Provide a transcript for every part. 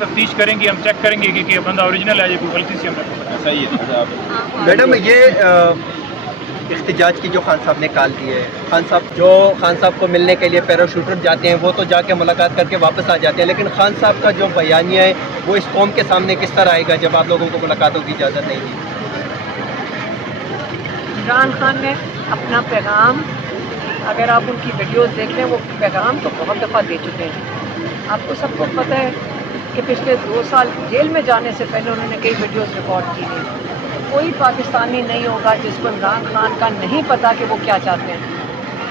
तफ्तीश करेंगे, हम चेक करेंगे कि ये बंदा ओरिजिनल है या कोई गलती से हमने सही है। मैडम ये एहतजाज की जो खान साहब ने कॉल दी है, खान साहब को मिलने के लिए पैराशूटर जाते हैं, वो तो जाके मुलाकात करके वापस आ जाते हैं, लेकिन खान साहब का जो बयानिया है वो इस कौम के सामने किस तरह आएगा जब आप लोगों को मुलाकातों की इजाज़त नहीं दी? इमरान खान ने अपना पैगाम, अगर आप उनकी वीडियोस देख लें, वो पैगाम तो बहुत दफ़ा दे चुके हैं। आपको सबको पता है कि पिछले 2 साल जेल में जाने से पहले उन्होंने कई वीडियोस रिकॉर्ड की हैं। कोई पाकिस्तानी नहीं होगा जिसको इमरान खान का नहीं पता कि वो क्या चाहते हैं।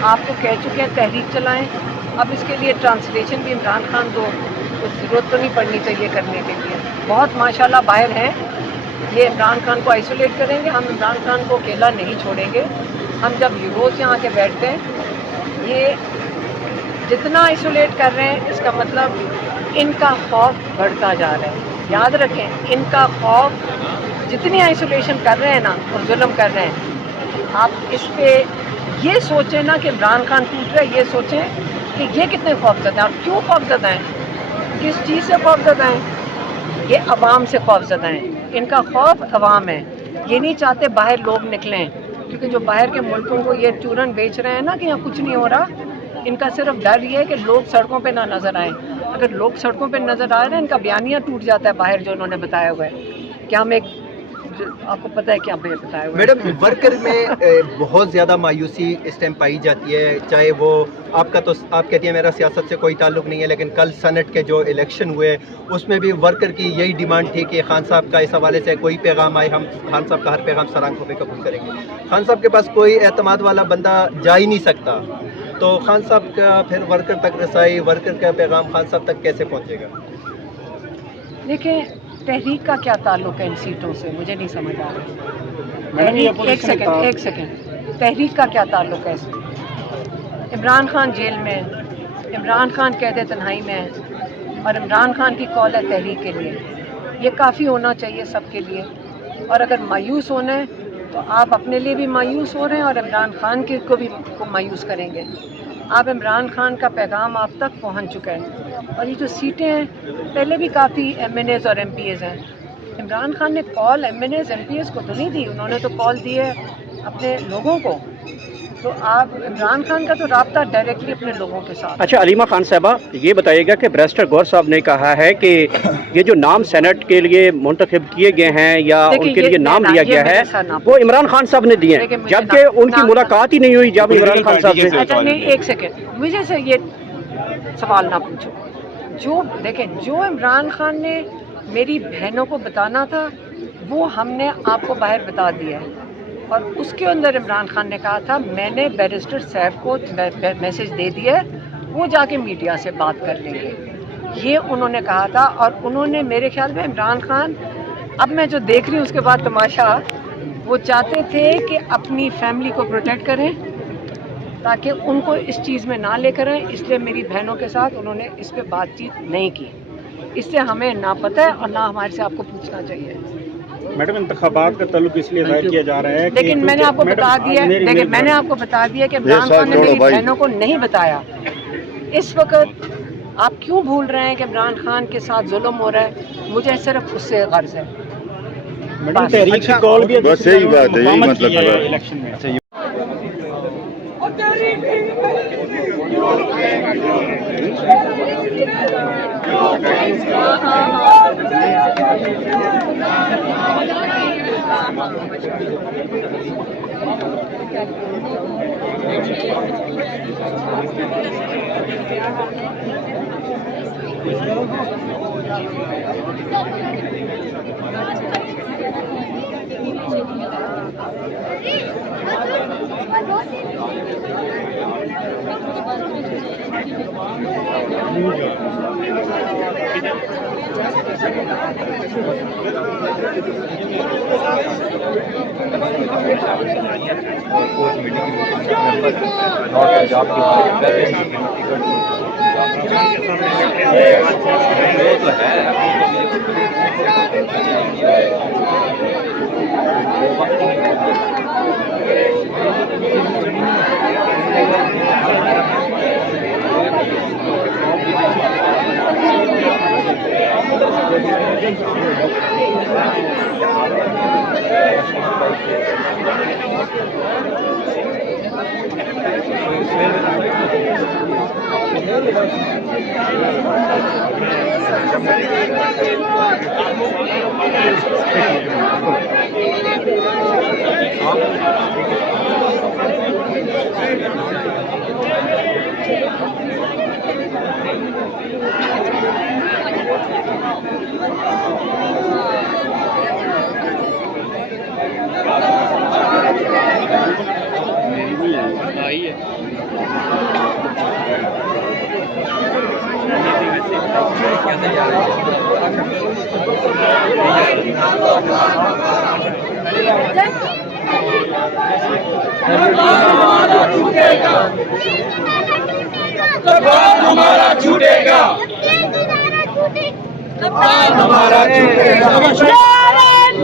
आपको कह चुके हैं तहरीक चलाएं, अब इसके लिए ट्रांसलेशन भी इमरान खान को ज़रूरत तो नहीं पड़नी चाहिए करने के लिए। बहुत माशाल्लाह बाहर हैं, ये इमरान खान को आइसोलेट करेंगे, हम इमरान खान को अकेला नहीं छोड़ेंगे। हम जब रोज़ यहाँ के बैठते हैं, ये जितना आइसोलेट कर रहे हैं इसका मतलब इनका खौफ बढ़ता जा रहा है। याद रखें, इनका खौफ जितनी आइसोलेशन कर रहे हैं ना और जुल्म कर रहे हैं, आप इस पे ये सोचें ना कि इमरान खान टूट रहा है, ये सोचें कि ये कितने खौफज़दा हैं और क्यों खौफज़दा हैं, किस चीज़ से खौफज़दा हैं। ये अवाम से खौफज़दा हैं, इनका खौफ अवाम है। ये नहीं चाहते बाहर लोग निकलें, क्योंकि जो बाहर के मुल्कों को ये चूरन बेच रहे हैं ना कि यहाँ कुछ नहीं हो रहा, इनका सिर्फ डर ये है कि लोग सड़कों पे ना नज़र आएँ। अगर लोग सड़कों पे नज़र आ रहे हैं, इनका बयानिया टूट जाता है बाहर जो उन्होंने बताया हुआ है। क्या हम एक, आपको पता है क्या बताया हुआ है? मैडम, वर्कर में बहुत ज़्यादा मायूसी इस टाइम पाई जाती है, चाहे वो आपका, तो आप कहती हैं मेरा सियासत से कोई ताल्लुक़ नहीं है, लेकिन कल सेनेट के जो इलेक्शन हुए उसमें भी वर्कर की यही डिमांड थी कि खान साहब का इस हवाले से कोई पैगाम आए, हम खान साहब का हर पैगाम सर आंखों पे कबूल करेंगे। खान साहब के पास कोई एतमाद वाला बंदा जा ही नहीं सकता, तो खान साहब का फिर वर्कर तक रसाई, वर्कर का पैगाम खान साहब तक कैसे पहुँचेगा? देखिए, तहरीक का क्या ताल्लुक है इन सीटों से, मुझे नहीं समझ आ रहा। एक सेकंड, तहरीक का क्या ताल्लुक है इसमें? इमरान खान जेल में, इमरान खान कहते तन्हाई में है और इमरान खान की कॉल है तहरीक के लिए। ये काफ़ी होना चाहिए सबके लिए। और अगर मायूस होना है तो आप अपने लिए भी मायूस हो रहे हैं और इमरान खान को भी मायूस करेंगे। आप इमरान खान का पैगाम आप तक पहुंच चुका है। और ये जो सीटें हैं, पहले भी काफ़ी MNAs और MPAs हैं। इमरान खान ने कॉल MNAs MPAs को तो नहीं दी, उन्होंने तो कॉल दी है अपने लोगों को। तो आप इमरान खान का तो राब्ता डायरेक्टली अपने लोगों के साथ। अच्छा, अलीमा खान साहबा, ये बताइएगा कि बैरिस्टर गौर साहब ने कहा है कि ये जो नाम सेनेट के लिए मुंतखब किए गए हैं या उनके लिए नाम दिया गया है वो इमरान खान साहब ने दिए हैं, जबकि उनकी मुलाकात ही नहीं हुई जब इमरान खान साहब से। अच्छा नहीं, एक सेकेंड, मुझे से ये सवाल ना पूछो। जो देखें, जो इमरान खान ने मेरी बहनों को बताना था वो हमने आपको बाहर बता दिया है। और उसके अंदर इमरान खान ने कहा था मैंने बैरिस्टर साहब को मैसेज दे दिया है, वो जाके मीडिया से बात कर लेंगे, ये उन्होंने कहा था। और उन्होंने, मेरे ख्याल में इमरान खान, अब मैं जो देख रही हूँ उसके बाद तमाशा, वो चाहते थे कि अपनी फैमिली को प्रोटेक्ट करें ताकि उनको इस चीज़ में ना लेकर आएँ, इसलिए मेरी बहनों के साथ उन्होंने इस पर बातचीत नहीं की। इससे हमें ना पता है और ना हमारे से आपको पूछना चाहिए। मैडम, इंतखाबात का ताल्लुक इसलिए जाहिर किया जा रहा है, लेकिन मैंने आपको बता दिया, लेकिन मैंने आपको बता दिया कि इमरान खान ने मेरी बहनों को नहीं बताया। इस वक्त आप क्यों भूल रहे हैं कि इमरान खान के साथ जुल्म हो रहा है? मुझे सिर्फ उससे गर्ज है। मैडम, तहरीक की कॉल भी बस यही बात है, यही मतलब है इलेक्शन में। अच्छा, हमारा छूटेगा, हमारा छूटेगा।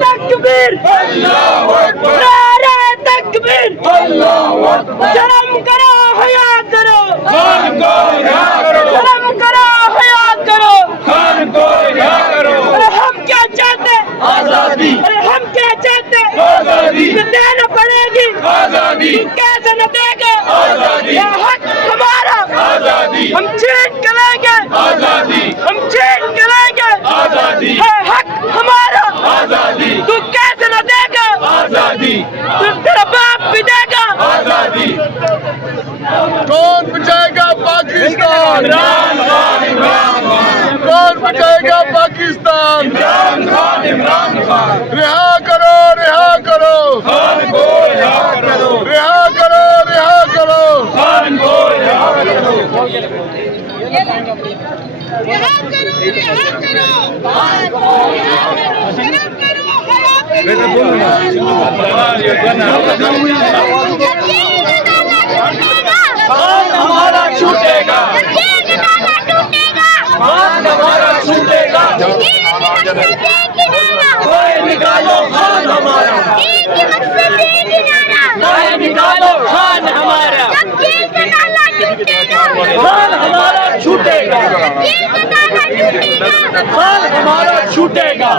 तकबीर, अल्लाहू अकबर, नारे तकबीर, अल्लाहू अकबर। शर्म करो, हया करो, खान को रिहा करो। शर्म करो, हया करो, खान को रिहा करो। अरे हम क्या चाहते? आजादी। अरे हम क्या चाहते? आजादी। देना पड़ेगी आजादी। कैसे न देगा आजादी? ये हक हमारा आजादी। हम छीन के लेंगे आजादी। हम छीन के लेंगे आजादी। है हक हमारा आजादी। तू कैसे न देगा आजादी? तू तेरा बाप भी देगा आजादी। कौन बचाएगा पाकिस्तान? इमरान खान, इमरान खान। कौन बचाएगा पाकिस्तान? इमरान खान, इमरान खान। रिहा करो, रिहा करो, खान को रिहा करो। रिहा करो, रिहा करो, खान को रिहा करो। रिहा करो, रिहा करो, खान को रिहा करो। शर्म करो, हया करो। खान हमारा छूटेगा, खान हमारा छूटेगा। कोई निकालो खान हमारा, कोई निकालो खान हमारा। खान हमारा छूटेगा, खान हमारा छूटेगा।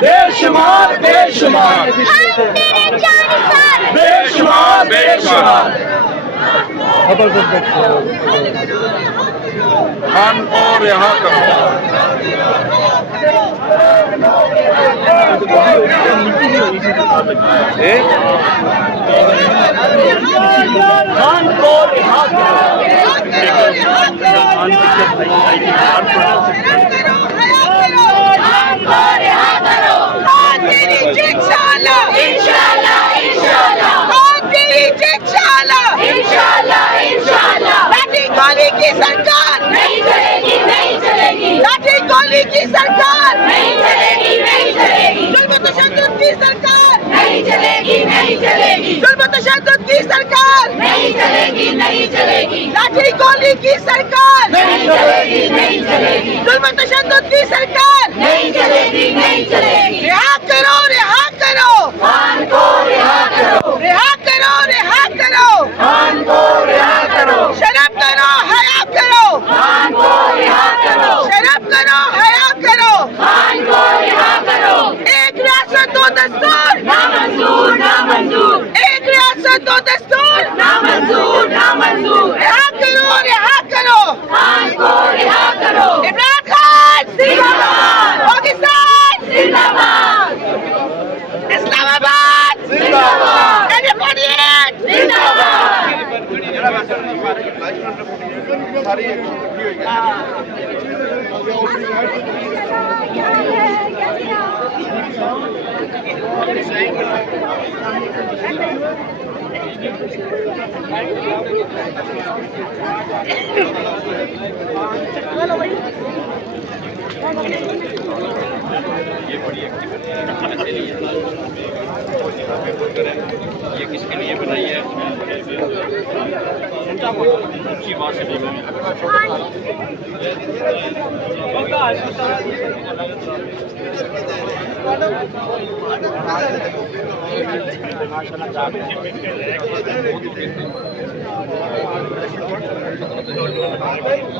बेशुमार बेशुमार, बेशुमार बेशुमार। खान को रिहा करो। खान को रिहा करो। गोली की सरकार नहीं चलेगी, नहीं चलेगी। लाठी गोली की सरकार नहीं चलेगी, नहीं चलेगी। जुल्म तशद्दुद की सरकार नहीं चलेगी, नहीं चलेगी। जुल्म तशद्दुद की सरकार नहीं चलेगी, नहीं चलेगी। लाठी गोली की सरकार नहीं चलेगी, नहीं चलेगी। जुल्म तशद्दुद की सरकार नहीं चलेगी, नहीं चलेगी। रिहा करो, रिहा करो, खान को रिहा करो। रिहा करो, रिहा करो, खान को रिहा करो। शर्म करो, हया करो, खान को रिहा करो। शर्म करो, हया करो, खान को रिहा करो। एक रियासत दो दस्तूर नामंजूर, नामंजूर। एक रियासत दो दस्तूर नामंजूर, नामंजूर। रिहा करो, रिहा करो, खान को रिहा करो। इमरान खान जिंदाबाद, पाकिस्तान जिंदाबाद, इस्लामाबाद जिंदाबाद, इंडिपेंडेंट जिंदाबाद। ये बड़ी एक्टिविटी ये किसके लिए बनाई है? ऊंची आवाज से बोलो। है